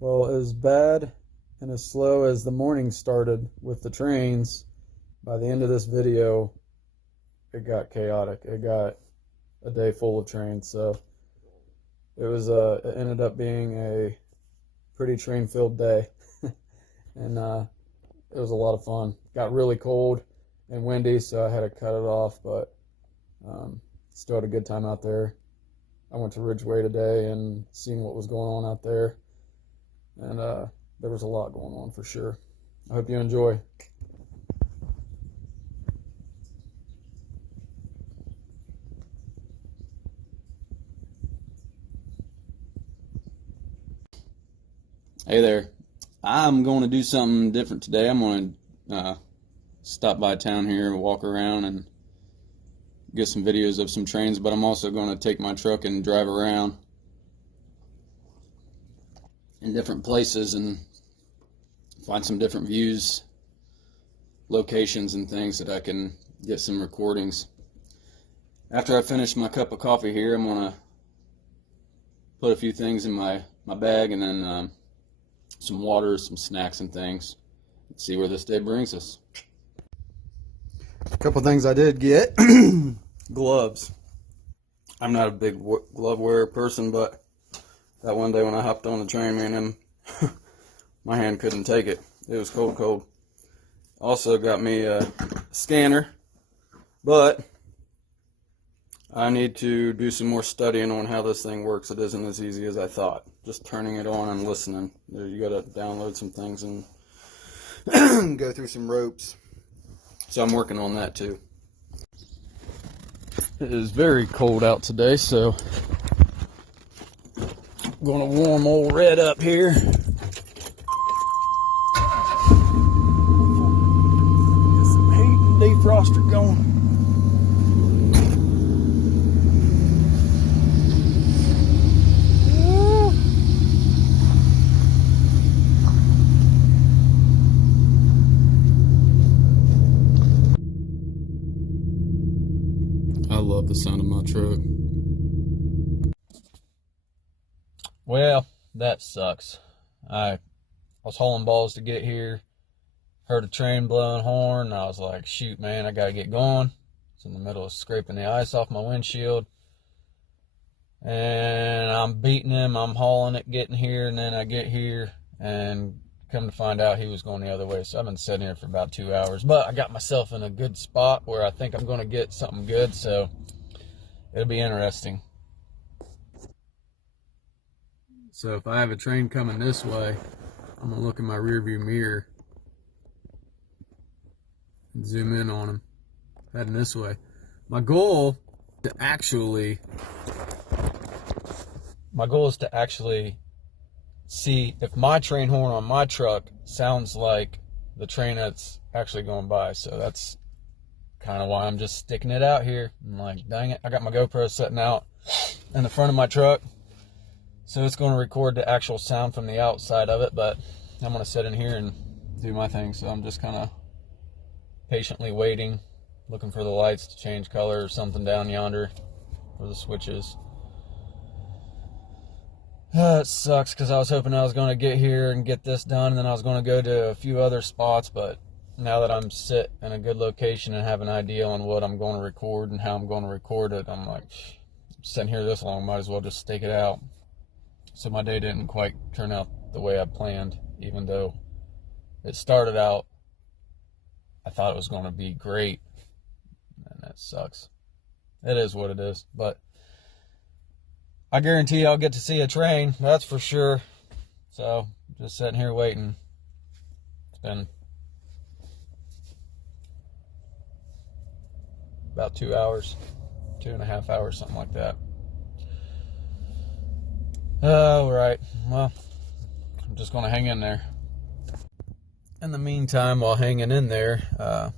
Well, as bad and as slow as the morning started with the trains, by the end of this video, it got chaotic. It got a day full of trains. So it ended up being a pretty train-filled day, and it was a lot of fun. Got really cold and windy, so I had to cut it off, but still had a good time out there. I went to Ridgeway today and seen what was going on out there, and there was a lot going on for sure. I hope you enjoy. Hey there. I'm going to do something different today. I'm going to stop by town here and walk around and get some videos of some trains, but I'm also going to take my truck and drive around in different places and find some different views, locations, and things that I can get some recordings. After I finish my cup of coffee here, I'm going to put a few things in my bag, and then some water, some snacks and things. Let's see where this day brings us. A couple things I did get. Gloves. I'm not a big glove wearer person, but that one day when I hopped on the train, man, my hand couldn't take it. It was cold. Also got me a scanner, but I need to do some more studying on how this thing works. It isn't as easy as I thought. Just turning it on and listening. You got to download some things and go through some ropes. So I'm working on that too. It is very cold out today, so I'm going to warm old Red up here. Get some heat and defroster going. I love the sound of my truck. Well, that sucks. I was hauling balls to get here, heard a train blowing horn, and I was like, shoot, man, I gotta get going. It's in the middle of scraping the ice off my windshield. And I'm beating him, I'm hauling it, getting here, and then I get here, and come to find out he was going the other way. So I've been sitting here for about 2 hours. But I got myself in a good spot where I think I'm going to get something good, so it'll be interesting. So if I have a train coming this way, I'm going to look in my rearview mirror and zoom in on him, heading this way. My goal is to actually see if my train horn on my truck sounds like the train that's actually going by. So that's kind of why I'm just sticking it out here. I'm like, dang it, I got my GoPro sitting out in the front of my truck, so it's going to record the actual sound from the outside of it, but I'm going to sit in here and do my thing. So I'm just kind of patiently waiting, looking for the lights to change color or something down yonder where the switch is. It sucks because I was hoping I was going to get here and get this done, and then I was going to go to a few other spots, but now that I'm sit in a good location and have an idea on what I'm going to record and how I'm going to record it, I'm like, I'm sitting here this long, might as well just stake it out. So my day didn't quite turn out the way I planned, even though it started out, I thought it was going to be great, and that sucks. It is what it is, but I guarantee I'll get to see a train, that's for sure. So, just sitting here waiting. It's been about 2 hours, 2.5 hours, something like that. All right, well, I'm just going to hang in there. In the meantime, while hanging in there, I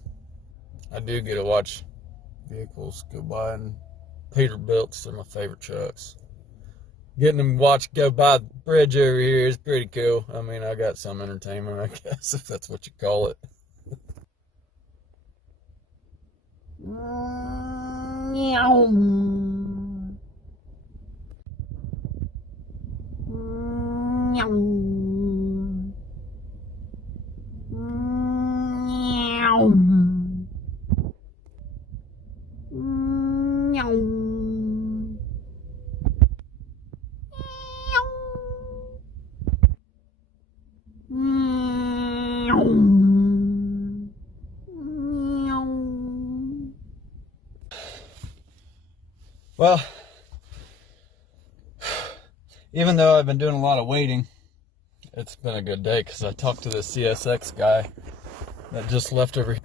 do get to watch vehicles go by, and Peterbilts are my favorite trucks. Getting them watch go by the bridge over here is pretty cool. I mean, I got some entertainment, I guess, if that's what you call it. Meow. Well, even though I've been doing a lot of waiting, it's been a good day because I talked to the CSX guy that just left over here.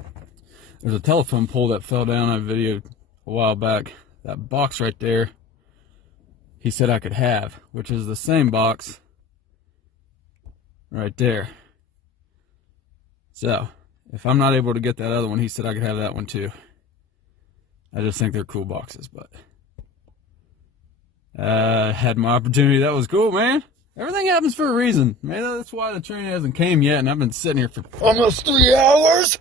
There's a telephone pole that fell down. I videoed a while back. That box right there, he said I could have, which is the same box right there. So, if I'm not able to get that other one, he said I could have that one too. I just think they're cool boxes, but had my opportunity. That was cool, man. Everything happens for a reason. Maybe that's why the train hasn't came yet, and I've been sitting here for almost 3 hours.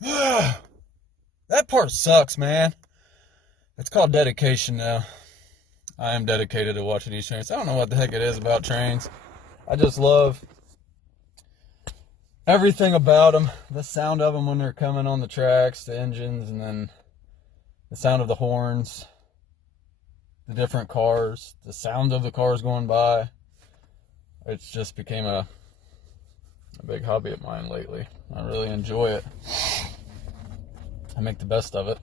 That part sucks, man. It's called dedication now. I am dedicated to watching these trains. I don't know what the heck it is about trains. I just love everything about them. The sound of them when they're coming on the tracks, the engines, and then the sound of the horns, the different cars, the sound of the cars going by. It's just became a big hobby of mine lately. I really enjoy it. I make the best of it.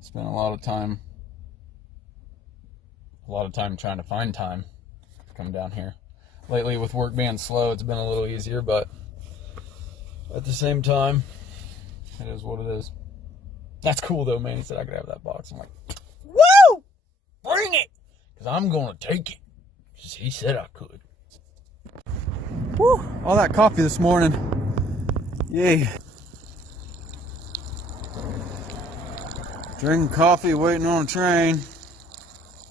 Spent a lot of time trying to find time to come down here. Lately, with work being slow, it's been a little easier, but at the same time, it is what it is. That's cool though, man. He said I could have that box. I'm like, woo! Bring it! Because I'm going to take it. He said I could. Woo! All that coffee this morning. Yay. Drinking coffee, waiting on a train.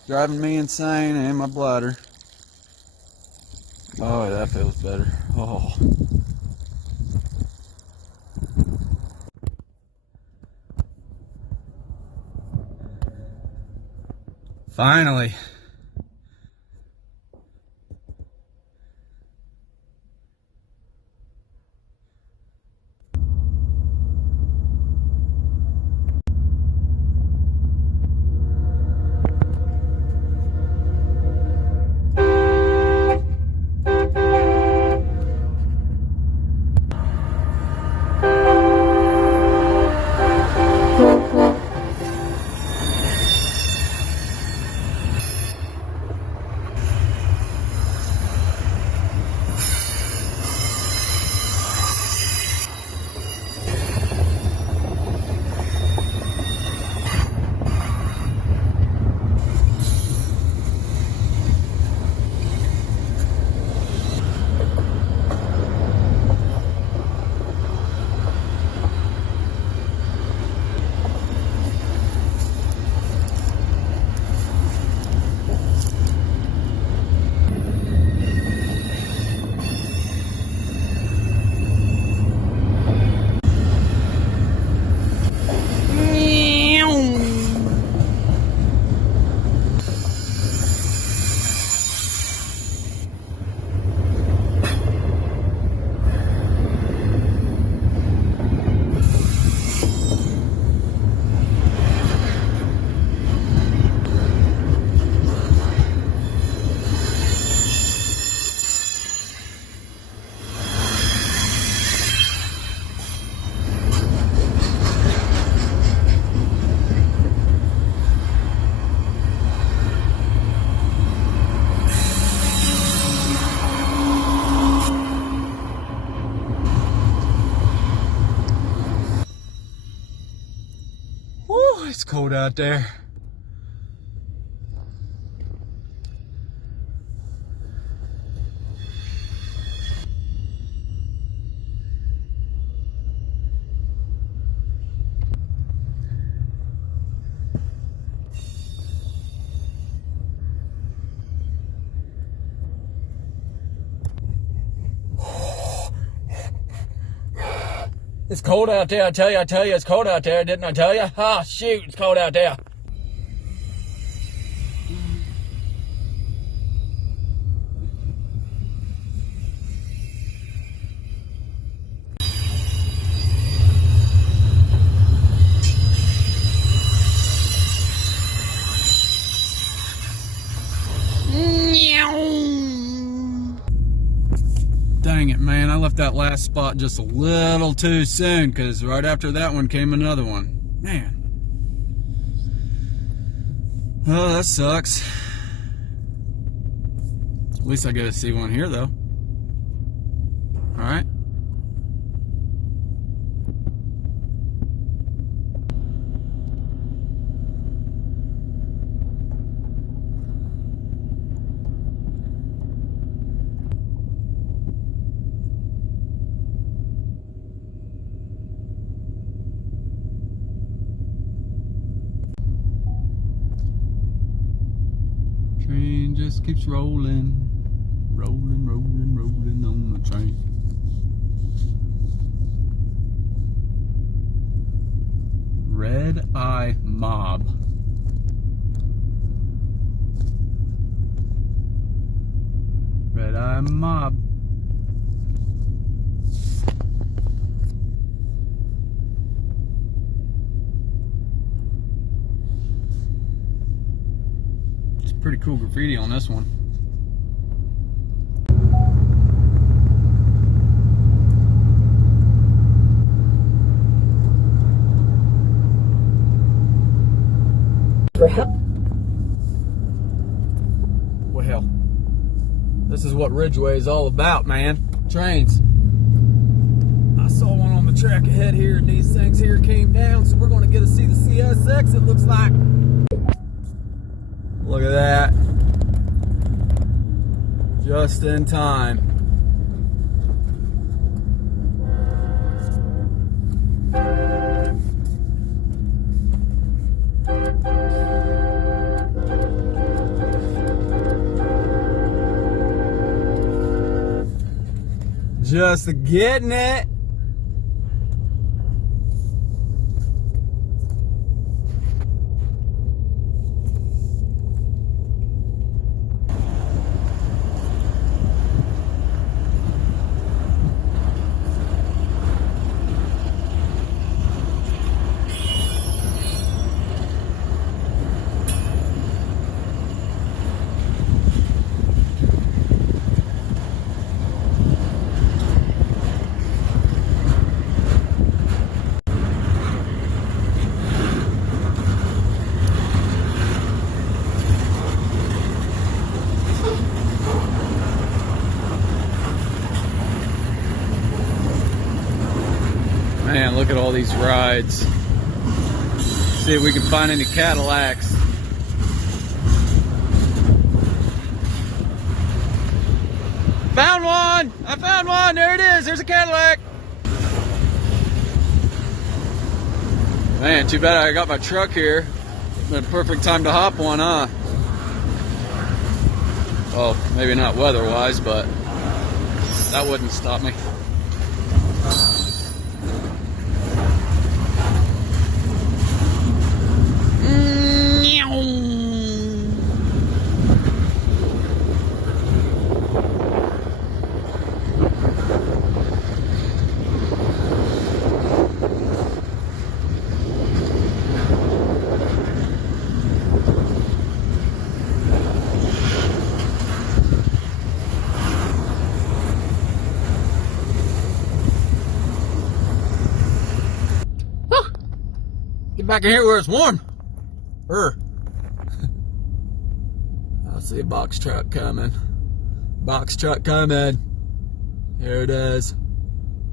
Driving me insane and my bladder. Oh, that feels better. Oh. Finally. It's cold out there. It's cold out there, I tell you, it's cold out there, didn't I tell you? Ah, shoot, it's cold out there. Dang it, man. I left that last spot just a little too soon because right after that one came another one. Man. Oh, that sucks. At least I get to see one here, though. Alright. Train just keeps rolling, rolling, rolling, rolling on the train. Red Eye Mob. Red Eye Mob. Pretty cool graffiti on this one. Well, this is what Ridgeway is all about, man. Trains. I saw one on the track ahead here, and these things here came down, so we're going to get to see the CSX, it looks like. Look at that. Just in time. Just getting it. Man, look at all these rides. See if we can find any Cadillacs. Found one! I found one! There it is! There's a Cadillac! Man, too bad I got my truck here. Been a perfect time to hop one, huh? Well, maybe not weather-wise, but that wouldn't stop me. Get back in here where it's warm. I see a box truck coming. Box truck coming. Here it is.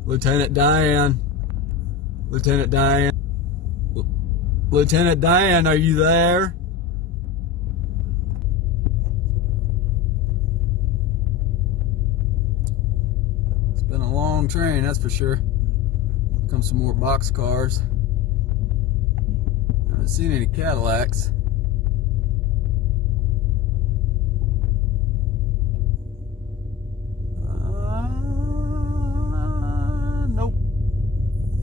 Lieutenant Diane. Lieutenant Diane. Lieutenant Diane, are you there? It's been a long train, that's for sure. Here comes some more box cars. Haven't seen any Cadillacs. Nope.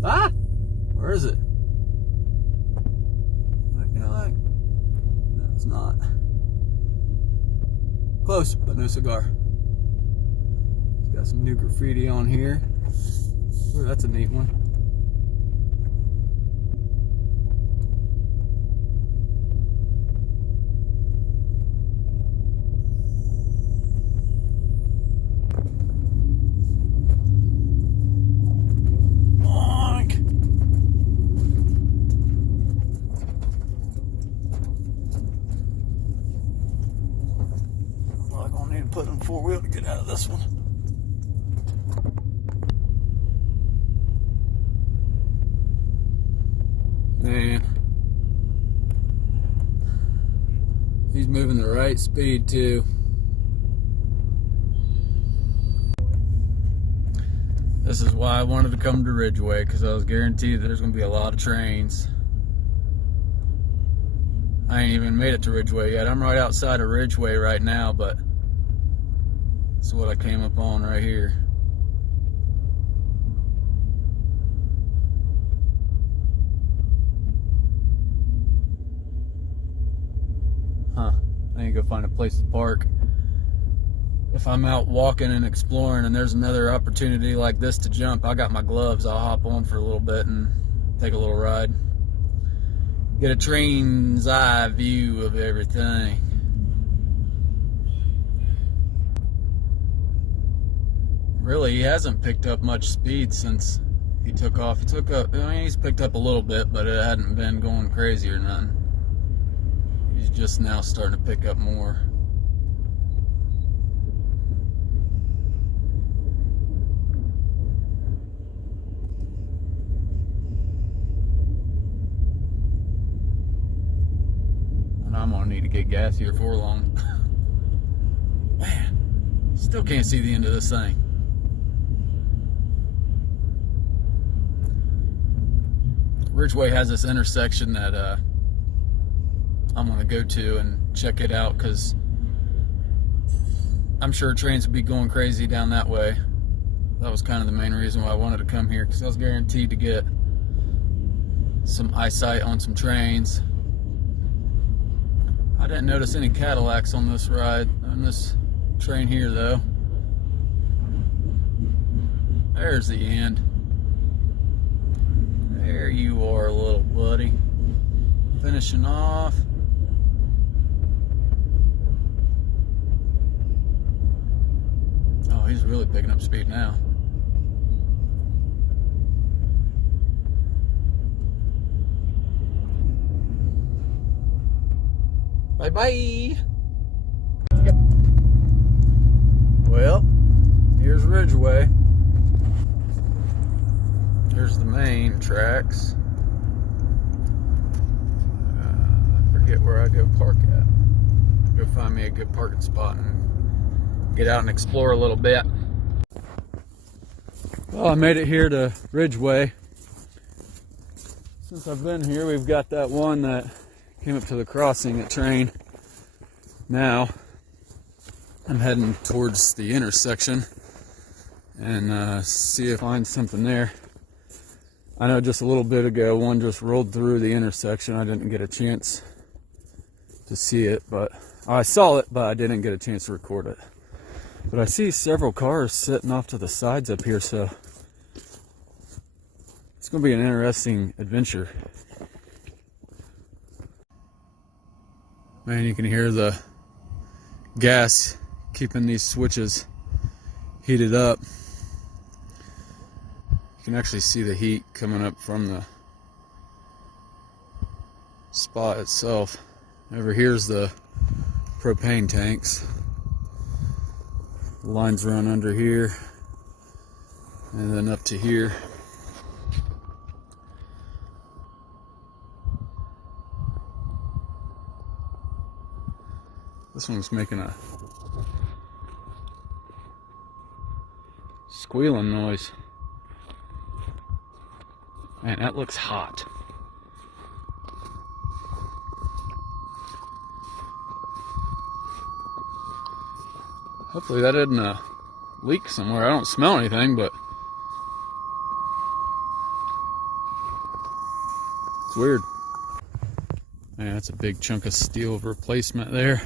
Ah! Where is it? That Cadillac? No, it's not. Close, but no cigar. It's got some new graffiti on here. Ooh, that's a neat one. need to put in 4-wheel to get out of this one. Man, he's moving the right speed too. This is why I wanted to come to Ridgeway, because I was guaranteed that there's going to be a lot of trains. I ain't even made it to Ridgeway yet. I'm right outside of Ridgeway right now, but this is what I came up on right here. Huh. I need to go find a place to park. If I'm out walking and exploring and there's another opportunity like this to jump, I got my gloves. I'll hop on for a little bit and take a little ride. Get a train's eye view of everything. Really, he hasn't picked up much speed since he took off. He's picked up a little bit, but it hadn't been going crazy or nothing. He's just now starting to pick up more. I'm gonna need to get gas here for long. Man, still can't see the end of this thing. Ridgeway has this intersection that I'm gonna go to and check it out, because I'm sure trains would be going crazy down that way. That was kind of the main reason why I wanted to come here, because I was guaranteed to get some eyesight on some trains. I didn't notice any Cadillacs on this ride, on this train here though. There's the end. There you are, little buddy. Finishing off. Oh, he's really picking up speed now. Bye-bye. Yep. Well, here's Ridgeway. Here's the main tracks. I forget where I go park at. Go find me a good parking spot and get out and explore a little bit. Well, I made it here to Ridgeway. Since I've been here, we've got that one that came up to the crossing at Train. Now I'm heading towards the intersection and see if I find something there. I know just a little bit ago one just rolled through the intersection. I didn't get a chance to see it, but I saw it, but I didn't get a chance to record it. But I see several cars sitting off to the sides up here, so it's going to be an interesting adventure. Man, you can hear the gas keeping these switches heated up. You can actually see the heat coming up from the spot itself. Over here's the propane tanks. The lines run under here and then up to here. This one's making a squealing noise. Man, that looks hot. Hopefully that didn't leak somewhere. I don't smell anything, but it's weird. Man, that's a big chunk of steel replacement there.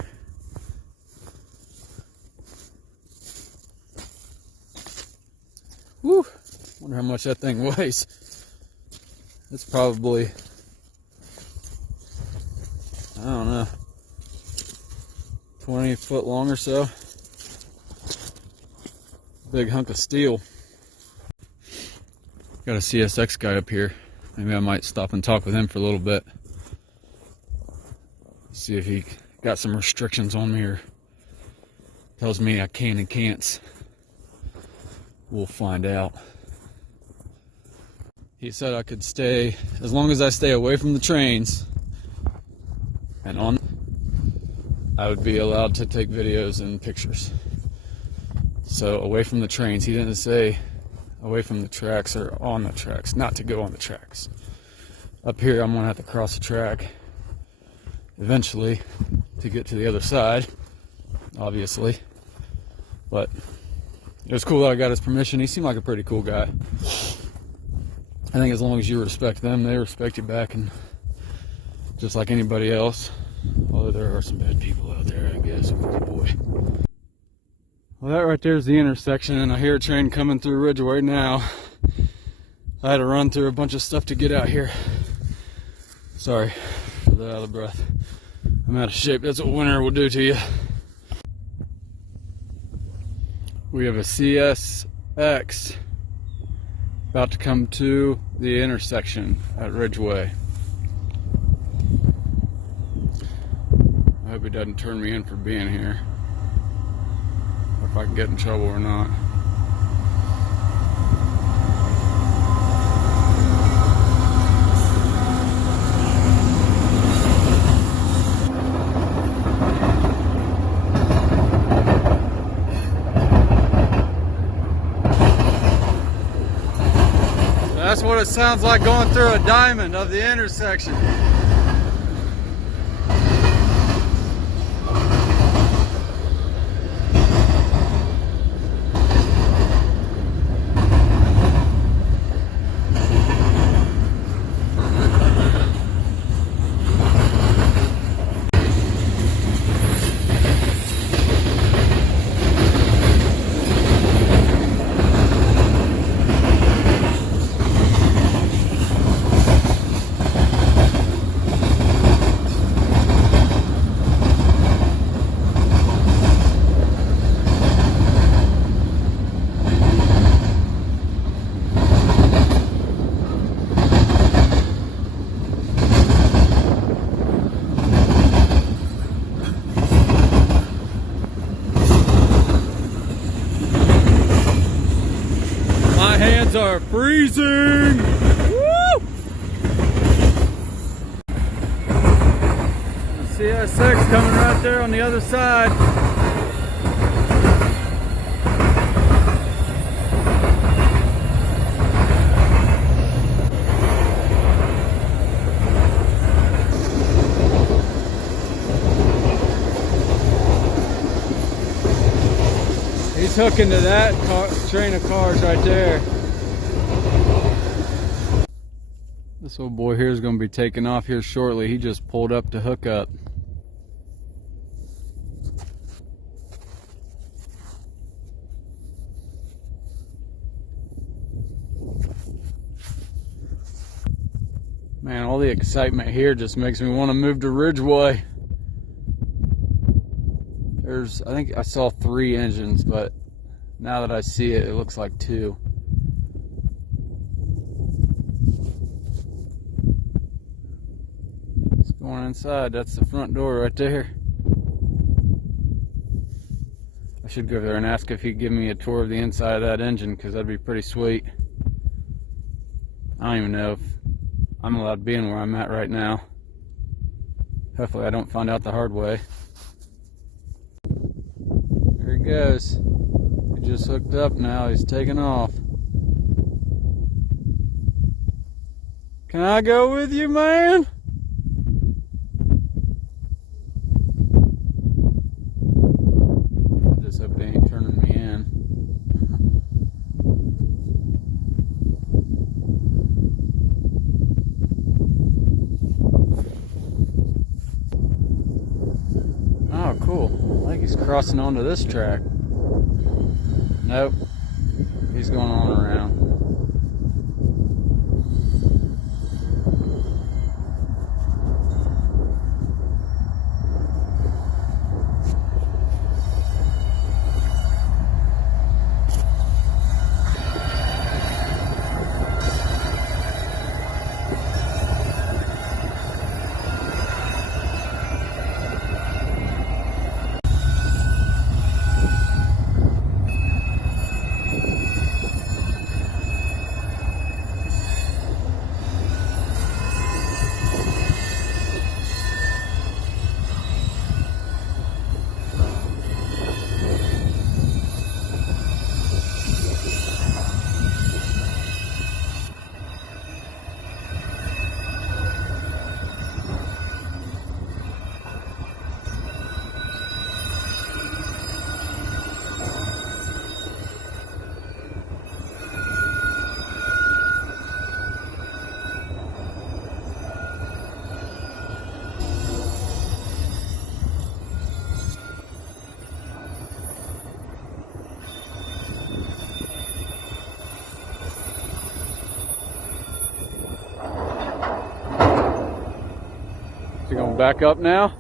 Whew, wonder how much that thing weighs. It's probably, I don't know, 20 foot long or so. Big hunk of steel. Got a CSX guy up here. Maybe I might stop and talk with him for a little bit. See if he got some restrictions on me or tells me I can and can'ts. We'll find out. He said I could stay, as long as I stay away from the trains and on, I would be allowed to take videos and pictures. So away from the trains. He didn't say away from the tracks or on the tracks, not to go on the tracks. Up here I'm gonna have to cross the track eventually to get to the other side, obviously. But it was cool that I got his permission. He seemed like a pretty cool guy. I think as long as you respect them, they respect you back, and just like anybody else. Although there are some bad people out there, I guess. Oh boy. Well, that right there is the intersection, and I hear a train coming through Ridgeway now. I had to run through a bunch of stuff to get out here. Sorry for the out of breath. I'm out of shape. That's what winter will do to you. We have a CSX about to come to the intersection at Ridgeway. I hope he doesn't turn me in for being here, or if I can get in trouble or not. That's what it sounds like going through a diamond of the intersection. My hands are freezing! Woo! CSX coming right there on the other side. He's hooking to that train of cars right there. This old boy here is going to be taking off here shortly. He just pulled up to hook up. Man, all the excitement here just makes me want to move to Ridgeway. I think I saw 3 engines, but now that I see it, it looks like 2. Let's go on inside. That's the front door right there. I should go there and ask if he'd give me a tour of the inside of that engine, because that'd be pretty sweet. I don't even know if I'm allowed to be in where I'm at right now. Hopefully I don't find out the hard way. There he goes. He just hooked up now. He's taking off. Can I go with you, man? I just hope they ain't turning me in. Oh, cool. I think he's crossing onto this track. Nope. He's going on around. Going back up now.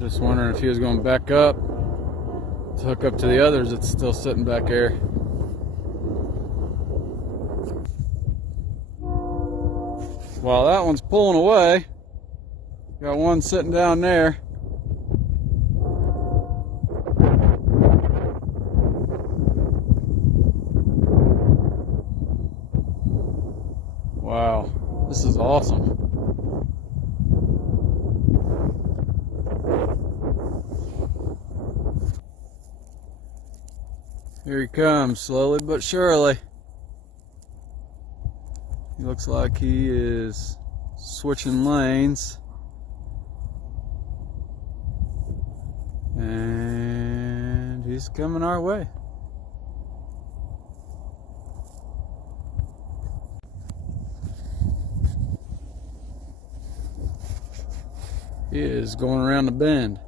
Just wondering if he was going back up to hook up to the others that's still sitting back there. While that one's pulling away, got one sitting down there. Wow, this is awesome. Here he comes, slowly but surely. He looks like he is switching lanes. And he's coming our way. He is going around the bend.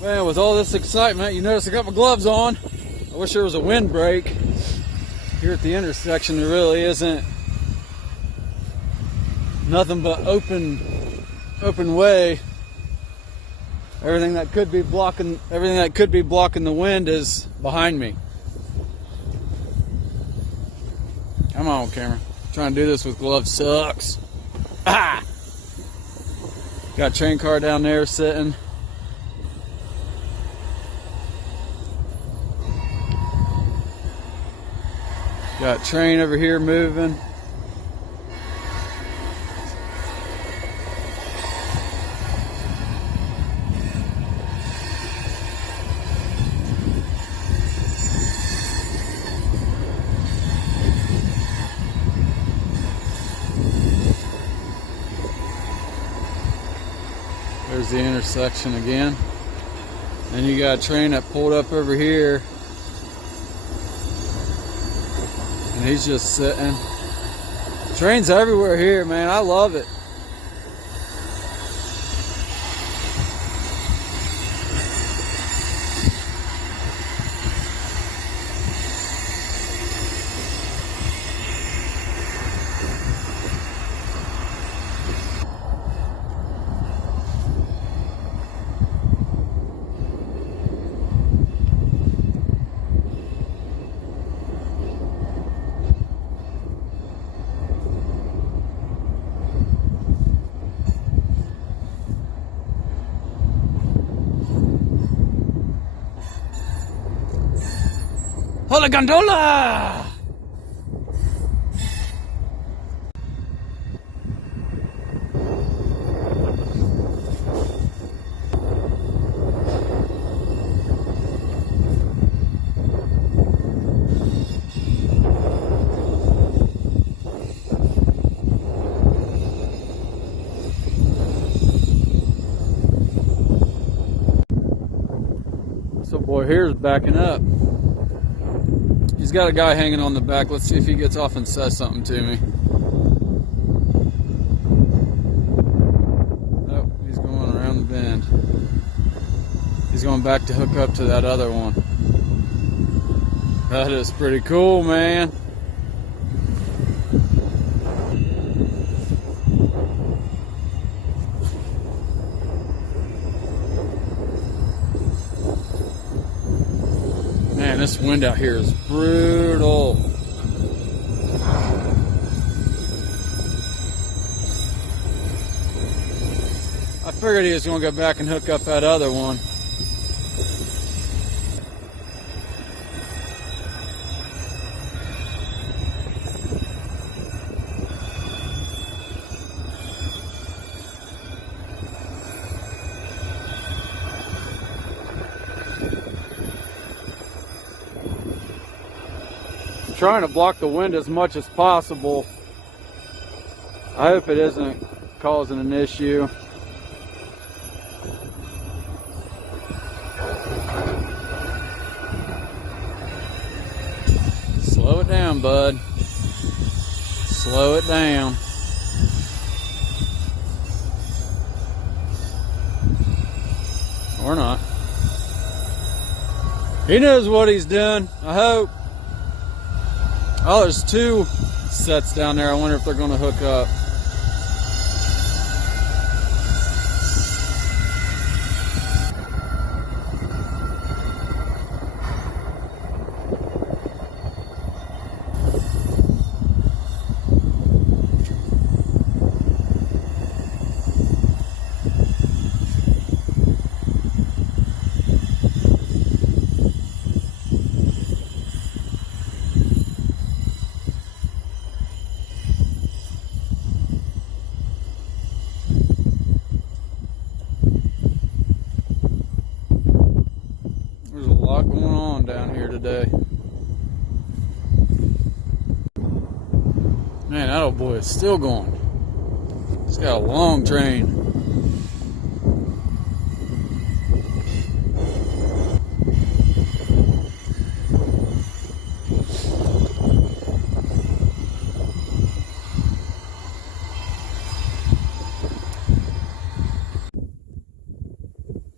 Man, with all this excitement, you notice I got my gloves on. I wish there was a windbreak. Here at the intersection, there really isn't. Nothing but open way. Everything that could be blocking the wind is behind me. Come on, camera. Trying to do this with gloves sucks. Ah! Got a train car down there sitting. Got train over here moving. There's the intersection again. And you got a train that pulled up over here. And he's just sitting. Trains everywhere here, man. I love it. Hola gondola! So boy here's backing up. He's got a guy hanging on the back. Let's see if he gets off and says something to me. Nope, he's going around the bend. He's going back to hook up to that other one. That is pretty cool, man. Man, this wind out here is brutal. I figured he was going to go back and hook up that other one. trying to block the wind as much as possible. I hope it isn't causing an issue. Slow it down, bud. Slow it down. Or not. He knows what he's doing, I hope. Oh, there's 2 sets down there. I wonder if they're going to hook up. There's a lot going on down here today. Man, that old boy is still going. He's got a long train.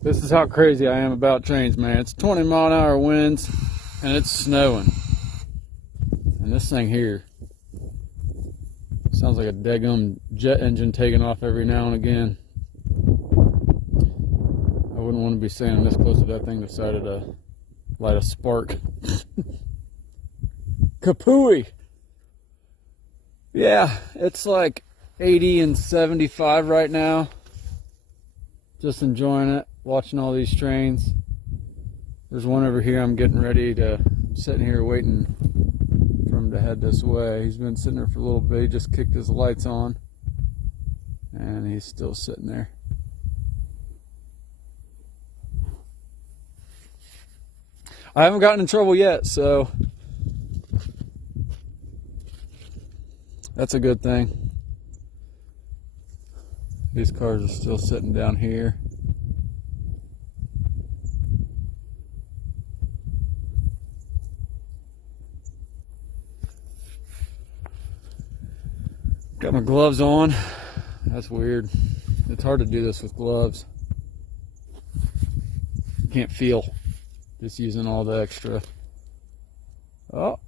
This is how crazy I am about trains, man. It's 20-mile-an-hour winds, and it's snowing. And this thing here sounds like a daggum jet engine taking off every now and again. I wouldn't want to be standing this close to that thing decided to light a spark. Kapooey! Yeah, it's like 80 and 75 right now. Just enjoying it. Watching all these trains. There's one over here. I'm sitting here waiting for him to head this way. He's been sitting there for a little bit. He just kicked his lights on and he's still sitting there. I haven't gotten in trouble yet, so that's a good thing. These cars are still sitting down here. Got my gloves on. That's weird. It's hard to do this with gloves. You can't feel. Just using all the extra. Oh.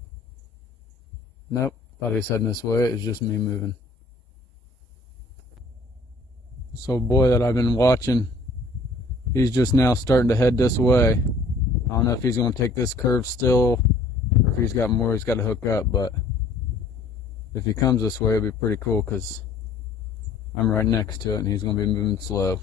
Nope. Thought he was heading this way. It was just me moving. So boy that I've been watching, he's just now starting to head this way. I don't know if he's going to take this curve still or if he's got more he's got to hook up, but if he comes this way, it'll be pretty cool because I'm right next to it and he's going to be moving slow.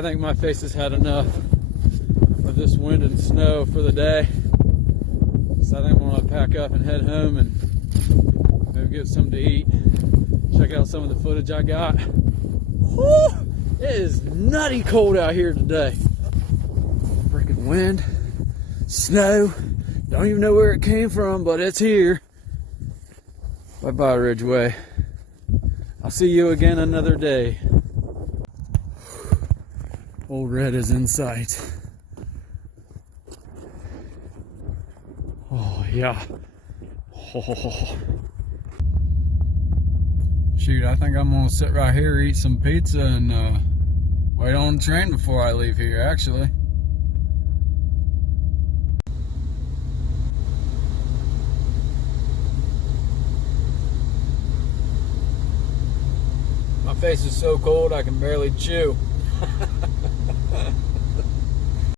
I think my face has had enough of this wind and snow for the day. So I think I'm gonna pack up and head home and maybe get something to eat. Check out some of the footage I got. Whew, it is nutty cold out here today. Freaking wind, snow. Don't even know where it came from, but it's here. Bye-bye, Ridgeway. I'll see you again another day. Old Red is in sight. Oh, yeah. Oh. Shoot, I think I'm gonna sit right here, eat some pizza, and wait on the train before I leave here, actually. My face is so cold I can barely chew.